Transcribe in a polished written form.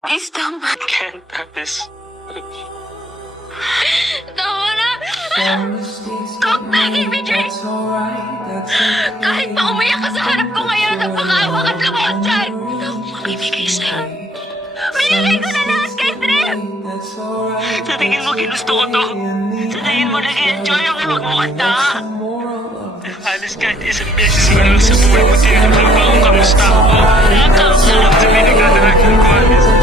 Please, tama. Can't, Alice. Tama na! Stop begging me, Jay! Kahit pa umiyak ka sa harap ko ngayon, napakaawa ka't lumayas dyan! Mamimigay sa'yo. Binigay ko na lahat kay Trim! Sa tingin mo ginusto ko to? Sa tingin mo nag-i-enjoy ang magmukanta? Alice, kahit isang beses na lang sa buhay mo, tinanong ba kung kamusta ako? Lahat ang sarap sa pinagdadaragan ko, Alice.